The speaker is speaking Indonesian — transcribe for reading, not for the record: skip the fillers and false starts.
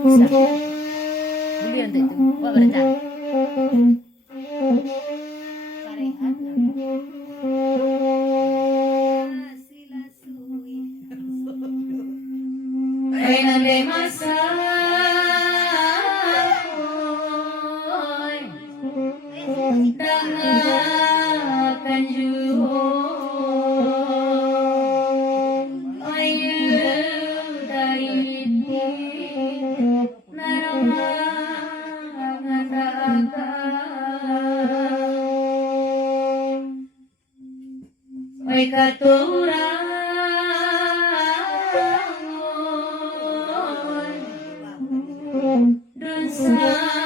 Bisa. Beli untuk itu. Buat berita. Karehan Kainan de masakoy Daakan juhon Ayu daiti Narangan dakan Oi katurang Dosa